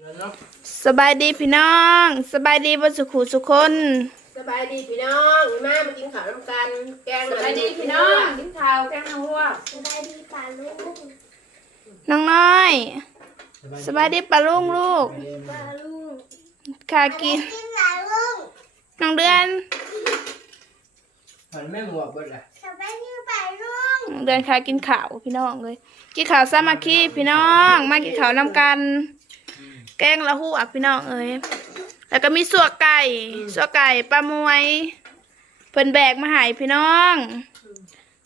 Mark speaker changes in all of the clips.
Speaker 1: เนาะ
Speaker 2: สบายดีพี่น้อง สบายดีบ่สุขุสุคน
Speaker 3: สบายดีพี่น้องมามากินข้าวน้ำกัน แกง
Speaker 4: สวัสดีพี่น้องกินข้าวแกงหัว
Speaker 5: สบายดีป่าลูก
Speaker 2: น้องน้อย สบายดีปะลุงลูก
Speaker 5: ป่าลูก
Speaker 2: ค่ากิน
Speaker 5: กินป่าลูก
Speaker 2: น้องเดือน
Speaker 1: หันแม่งหัวเบิดแหละ
Speaker 5: สบายดีป่าลูก
Speaker 2: น้องเดือนค่ากินข้าวพี่น้องเลยกินข้าวสามัคคีพี่น้อง มากินข้าวนำกัน แกงละหูอักพี่น้องเอ้ยแล้วก็มีสัวไก่สัวไก่ปลามวยเพิ่นแบกมาใหายพี่น้อง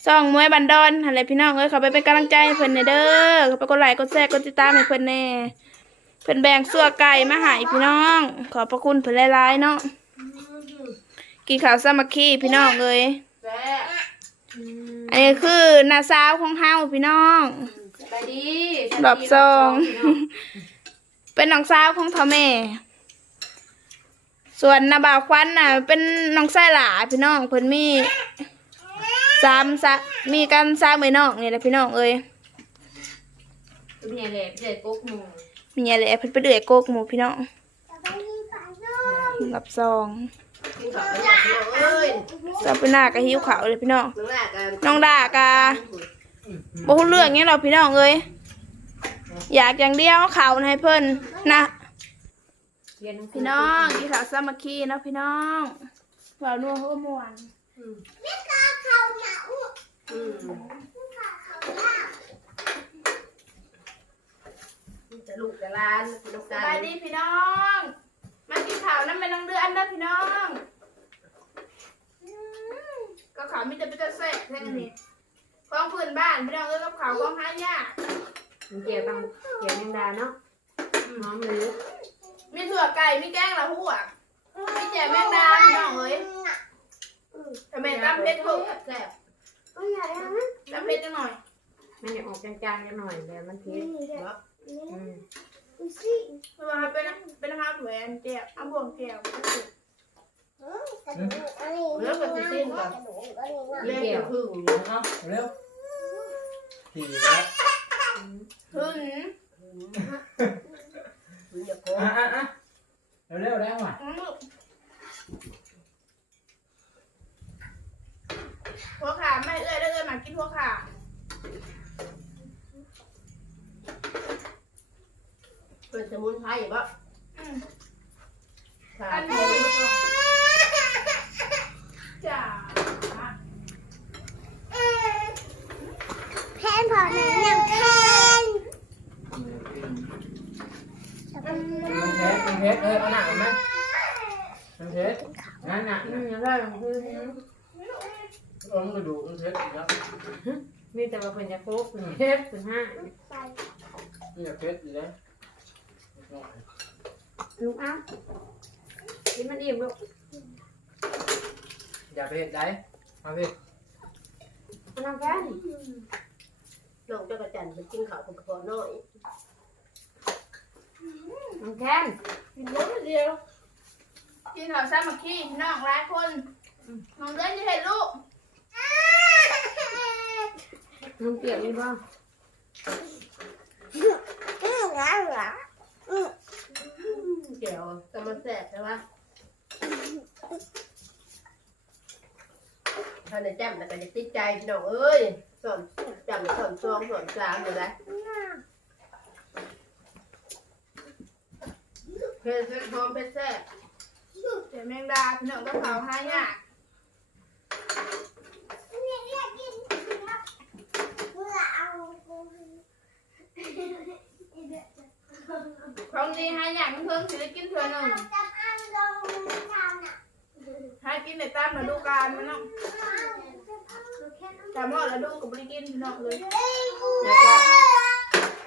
Speaker 2: ซ่องมวยบันดอนอะไรพี่น้องเอ้ยเขาไปเป็นกำลังใจให้เพิ่นแน่เด้อเขาไปกดไลค์กดแชร์กดติดตามให้เพิ่นแน่เพิ่นแบ่งสัวไก่มาใหายพี่น้อง ขอบพระคุณเพิ่นหลายๆเนาะกินข้าวสามัคคีพี่น้องเอ้ย
Speaker 3: แซ่บ
Speaker 2: อันนี้คือนาสาวของเฮาพี่น้อง
Speaker 4: สบายดี
Speaker 2: รอบสอง เป็นน้องสาวของพ่อแม่ ส่วนนาบ่าวควันน่ะ เป็นน้องไส้หลาพี่น้องเพิ่นมีสามสะมีกันสามเอ้ยน้องนี่แหละพี่น้องเอ้ย
Speaker 4: เป็นไงแหละพี่ใหญ่กุ๊กหมู
Speaker 2: มีอะไรเพิ่นไปเดือยโกกหมูพี่น้อง
Speaker 5: สบายดีป่าลูก
Speaker 2: รับซอง
Speaker 3: กินข้าวกันอย่างพี่น้องเอ้ย
Speaker 2: ซาไปหน้าก็หิวขาวเลยพี่น้อง
Speaker 3: น้องแรกกัน
Speaker 2: น้องดากะบ่ฮู้เรื่องหยังหรอกพี่น้องเอ้ย อยากอย่างเดียวเขาให้เพิ่นนะพี่น้องกินข้าวสามัคคีนะพี่น้องเว้านัวหัวมวน
Speaker 5: ไม่ก้าเขาหนาอุ้
Speaker 3: ม
Speaker 5: ข้าเข้าหน้า
Speaker 3: จะลูกจะร้านกินน้ำ
Speaker 2: ส
Speaker 3: กัน
Speaker 2: บายดีพี่น้อง มากินข้าวน้ำแม่น้องเดือนเด้อพี่น้อง ก็ขาวมีแต่เป็นตะแซ่บแค่นี้ของพื้นบ้านพี่น้องเอ้ยกับข้าวของหายาก
Speaker 4: มันเกี่ยวกับเกี่ยวแมงดาเนาะหอมหรือ
Speaker 2: มีถั่วไก่มีแกงละหัวมีแจ่วแมงดาพี่น้องเอ้ยทำไมตำเผ็ดลูก
Speaker 3: แซ่บ
Speaker 5: อุ้ยใหญ่นะ
Speaker 2: ตำเผ็ดจังหน่อย
Speaker 4: มันอยากออกจางๆนิดหน่อยแต่มันเผ็ด
Speaker 5: นี่เด็ก
Speaker 3: เนาะ
Speaker 5: นี่
Speaker 4: อืม
Speaker 5: อุ้ยสิ
Speaker 2: เพราะว่าเป็นเป็นข้าวแหวนแก้วเอาบ่วงแก้ว
Speaker 5: อืมกระดูกอันนี้นะกระดูกอันนี้นะ
Speaker 3: เล่นกับพึ่ง
Speaker 1: เอาเร็วสี่แล้ว
Speaker 2: ถึง
Speaker 3: พึ่งอย่าโกง
Speaker 1: อะอะอะเร็วๆแล้วอะ
Speaker 2: หัวขาไม่เอ้ยได้เลยมากินหัวขา
Speaker 3: เป็นสมุนไพรอยู่ปะ
Speaker 2: อืม
Speaker 3: ค่ะ
Speaker 2: อันนี้จ้า
Speaker 5: แพนพอหนึ่งหนึ่งแพน
Speaker 1: มันเทสมันเทสเออเอาหนักไหมมันเทสนั่นน่ะ
Speaker 4: อืมแล้วคือ
Speaker 1: เอามันกระดูกมันเทสอีกแล้ว
Speaker 4: มีแต่ว่าเป็นยาคุกเผ็ดเป็นห้า
Speaker 5: ไป
Speaker 1: นี่จะเทสอีกแล้ว
Speaker 4: ลูกอ้าวกินมันอิ่มลูก
Speaker 1: อย่าไปเห็ดได้มาพี่
Speaker 4: มันเอาแค่
Speaker 3: น้องเจ้ากระจันไปกินข้าวกับกระเพาะน้อย
Speaker 4: น้ำแข็ง
Speaker 2: กินเยอะเดียวกินข้าวสามัคคีพี่น้องหลายคนน้องเดือนจะเห็นลูก
Speaker 4: น้ำเปรี้ยวนี่บ้าง
Speaker 5: อืมหลาหลา
Speaker 3: แก้วก็มันแซ่บใช่ปะถ้าในจำแต่ก็จะติดใจพี่น้องเอ้ยสอนจำสอนซองสอนสามอยู่แล้ว เพชรเพชรหอมเพชรแซ่บ
Speaker 2: เดี๋ยแมงดาพี่น้องก็เผาหายาก
Speaker 5: เนี่ยอยากกินเมื่อเอากู
Speaker 2: ของดีหายากมันเพิ่งสิได้กินเถื่อหนึ่ง
Speaker 5: จะอันลงทำน่ะ
Speaker 2: หากินในตามฤดูกาลมันเนาะแต่หม้อฤดูกับบริกินพี่น้องเลย
Speaker 4: แล้วก็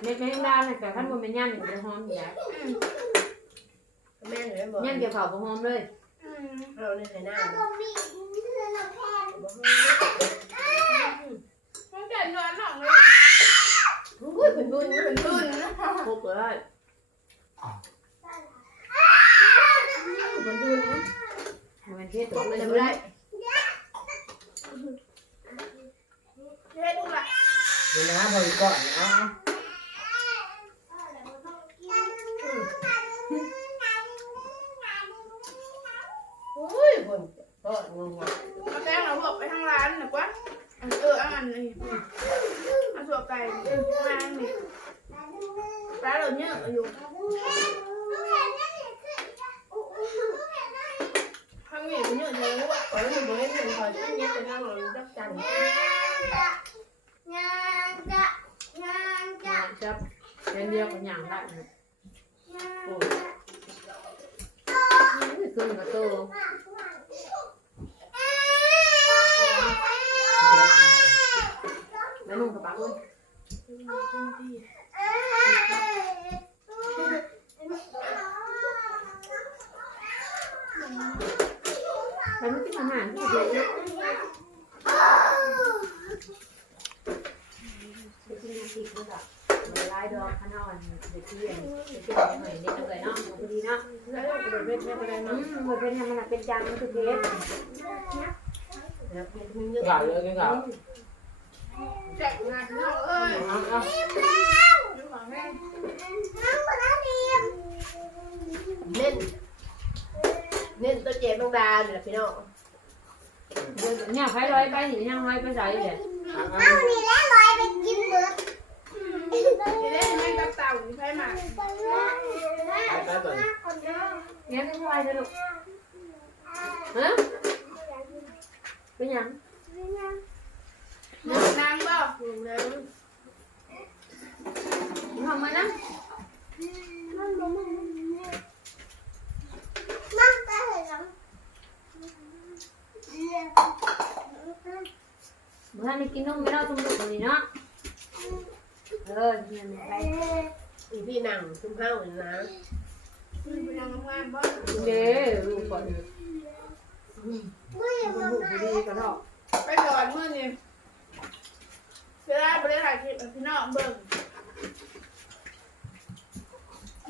Speaker 4: เม็ดแมงดาเนี่ยแต่ขั้นบนเป็นย่านอยู่ในหอมอยู่แล้ว
Speaker 2: อืม
Speaker 3: แม่เหนื่อยบ่
Speaker 4: ย่านเกี่ยวเผาบ่หอมเลย
Speaker 2: อืม
Speaker 3: เราในไทยหน้า
Speaker 5: ตรงนี้เพื่อนเราแพน
Speaker 2: ตั้งแต่นอนหลังเลย
Speaker 3: อุ้ยเป็นบุญ
Speaker 2: เป็นทุน
Speaker 3: ครบเลยเป็นบุญ
Speaker 4: มันเผ็ด
Speaker 3: ต
Speaker 4: ตัว
Speaker 3: ก
Speaker 4: เล
Speaker 3: เลย
Speaker 4: ย
Speaker 3: ไม่ได้
Speaker 2: เฮ็ดดูละ
Speaker 1: ดูนะพออีกก่อนนะ
Speaker 5: กิน
Speaker 3: งง
Speaker 2: มาแป้งเราบอกไปทางร้านนะกว่าเอออันนี้เอา สัวไก่เออมาอันนี้ร้านเราเนี่ยอยู่ข้างนี้มันเนี่ยเลยว่า
Speaker 3: ขอให้หนูให้หนูขอช่วยนี้ไปนั่งรอจับจัน
Speaker 5: งานจะงานจะ
Speaker 4: จับแค่เดียวก็ย่างได้นะ
Speaker 3: โอ้
Speaker 4: นี่คือกับโตแล้วนุ่ง กระเป๋าด้วยไปมันกินอาหารที่เดียวเนี่ยไปกินน้ำพริกด้วยกับมันลายดอกขนอกเด็กที่เนเด็กที่ยนหน่อยนิดหน่อยเนาะพอดีเนาะ
Speaker 3: แล้วเราไปเวทไม่เป็นไร
Speaker 4: อื
Speaker 3: เนาะ
Speaker 4: มมันเป็นยังไงมันเป็นจานมันคือเพชร
Speaker 3: แล้วเป็นเย
Speaker 1: กิน
Speaker 3: อะ
Speaker 1: ข้าวเลยกินข้าว
Speaker 2: แจกงานน้องเอ้ย
Speaker 1: เอา เอา
Speaker 2: ดูของแม่
Speaker 3: เน้นเน้นตัวเจ็บงดาเนี่ยพี่น้อง
Speaker 4: เนี่ยไฟลอยไปหินยังลอยไปใส่เล
Speaker 5: นี่แล้วลอยไปกินเบิด
Speaker 2: ที่ได้แม่ตับเต่าอยู่ไพ่หมา
Speaker 1: ไปไปก่อน
Speaker 4: งั้นไม่ลอยเลยลูกฮะเป็นยัง
Speaker 2: นางบ่
Speaker 3: นะ
Speaker 4: ทำมานะ
Speaker 5: นั่งไปเถอะน้อ
Speaker 4: เมื่อนี้กินนมไม่ได้ตุ้มตุ้มตรงนี้เนาะเออเนี่ยไป
Speaker 3: อีพี่นั่งซุ้มเฮ้าอยู่นะ
Speaker 2: ไปนางงานบ่
Speaker 4: เด้ลูกก่อน
Speaker 5: ไม่ยอม
Speaker 4: ลู
Speaker 5: มาก
Speaker 4: ดีก็เนาะ
Speaker 2: ไปสอนมื้อนี่ เวลาไปถ่ายคลิปพี่น้องเบิ่ง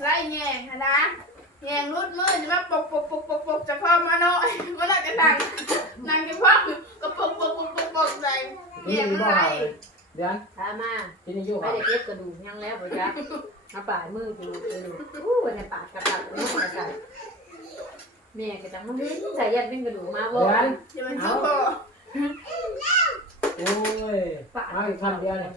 Speaker 2: ไล่แง่ค่ะนะแง่รุดมือจะมาปกปกปกปกปกจะพ่อมาน้อยเมื่อไหร่จะนั่งนั่งจะพ่อก็ปกปกปกปกปกใส่
Speaker 1: นี่
Speaker 2: แง่
Speaker 1: มี
Speaker 2: มัน
Speaker 1: บ่
Speaker 2: ไล่
Speaker 1: เอาเลยเดี๋ยว
Speaker 4: ถามมา
Speaker 1: ที่นี่อยู่
Speaker 4: ไป
Speaker 1: ข้าว
Speaker 4: เด็กเก็บกระดูกยังแล้วป่ะจ๊ะมาป่ายมือดูดูอู้วันนี้ปาดกระตักไม่กระตักแม่ก็จังมันใส่ยันเป็นกระดูกมาบ่
Speaker 1: เดี๋ยว
Speaker 2: จะมันชื่อพ่อ
Speaker 1: โอ้ยเอาอีกคำเดียวเลย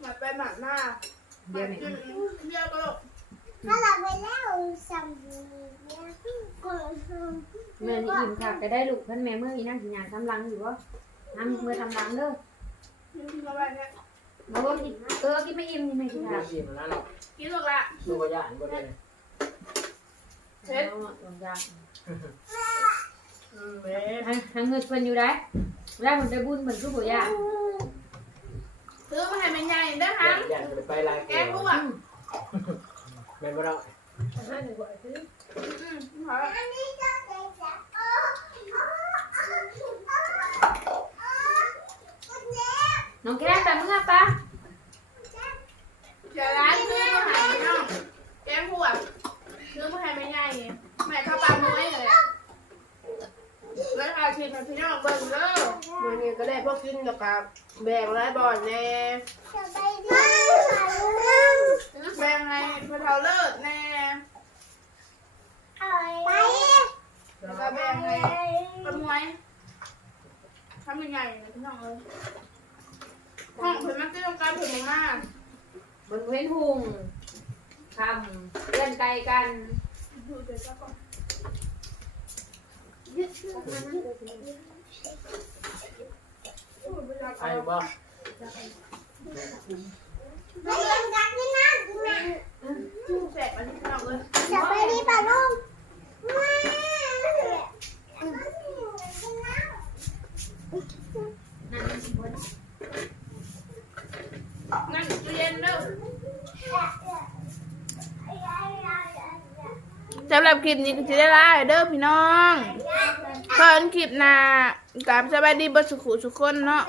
Speaker 2: หมัดไปหมัดมา
Speaker 4: เดี๋ยวนี้
Speaker 2: เบี้ยก็ลูก
Speaker 5: ถ้าเราไปแล้วสัมผัสเนี่ยก็
Speaker 4: แม่นี่อิ่มค่ะก็ได้ลูกท่านแม่เมื่ออีนั่งสิยางทำรังอยู่วะน้ำมือทำรังเด้อ
Speaker 2: กินมาไว้เนี่ย
Speaker 4: มาว่ากินเออกินไม่อิ่มนี่ไม่กิน
Speaker 1: กิน
Speaker 4: ค่ะ
Speaker 1: กินแล้วเนาะ
Speaker 2: กินลูกละ
Speaker 1: ดูกระยานบ่ได้
Speaker 2: เผ็ด
Speaker 4: ตรงยา ง
Speaker 3: แม่
Speaker 4: ทางเงินเพิ่นอยู่ได้แล้วมันไปบุญเหมือนทุกผู้ยาก
Speaker 2: ซื้อมาให้มันใหญ่เด้อฮะ
Speaker 1: ยานจะไปลาย
Speaker 2: แก
Speaker 1: เกลื
Speaker 2: งพว
Speaker 1: อกเป็นบ่เรา
Speaker 3: ให้หนูบอกสิ
Speaker 2: อืมพอ
Speaker 5: อันนี้ก็ได้จ้ะโอ้โอ้โอ้โอ้โอ้
Speaker 4: น้องแก้แต่เมื่อปะ
Speaker 2: เดี๋ยวร้านซื้อมาให้น้องแกงพวกซื้อมาให้มันใหญ่แม่ข้าวปลาม้วยเลยแล้วเอาชีพพี่น้องเบิ่งเด้อ
Speaker 3: วันนี้ ก็ได้พวกกินกับกับแบ่งหลายบ่อนแน่
Speaker 2: แบ่งให้พะเทาเลิศแน่แล้วก็แบ่งให้ปลาม้วยทำมันใหญ่เลยพี่น้องเอ้ยห้องเพิ่นมันก็ต้องการเพิ่นมาก
Speaker 4: บนเว้นหุงคำเลื่อนไกลกัน
Speaker 2: ดูเดี๋ยวจะก่อน
Speaker 1: ไอ้บ่
Speaker 5: ไปเรียนกันที่นั่นที่นั่น
Speaker 2: แสบอันนี้พี่น้องเอ้ย
Speaker 5: จะไปดีป่ะลูกมา
Speaker 4: นั่นบน
Speaker 2: นั่นตู้เย็นเด้อสำหรับคลิปนี้ก็จะได้ลาเด้อพี่น้องเพิ่นคลิปหน้า กราบสวัสดีบสุขุทุกคนเนาะ